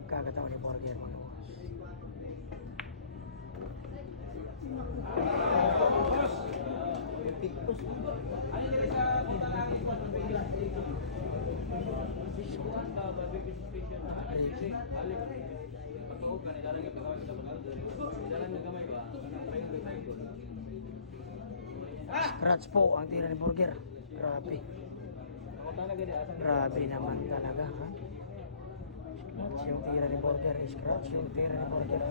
pagkakataon ni Burger mga boss. Scratch po ang tira ni Burger. Grabe. Grabe naman talaga, ha? Scratch yung tira ni Burger. Scratch yung tira ni Burger.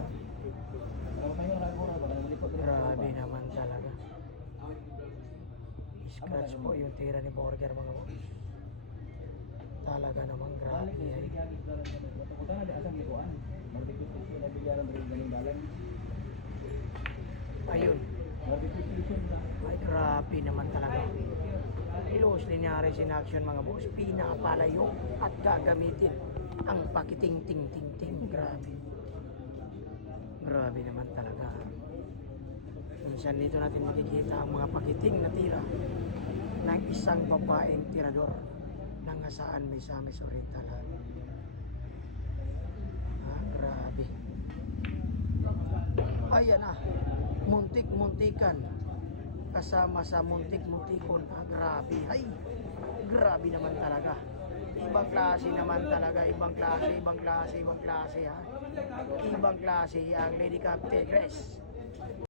Grabe naman talaga. Scratch po yung tira ni Burger mga boss. Talaga namang grabe. Ayun. Ay, grabe naman talaga. Ilos Linares in action mga boss. Pinapalayo at gagamitin ang pakiting-ting-ting-ting. Grabe. Grabe naman talaga. Minsan dito natin makikita ang mga pakiting na tira ng isang babaeng tirador ng Asaan Misamis Oriental. Grabe. Ayan na. Muntik-muntikan kasama sa muntik-muntikon. Grabe. Ay, grabe naman talaga. Ibang klase naman talaga. Ibang klase ha. Ibang klase ang Lady Captain Grace.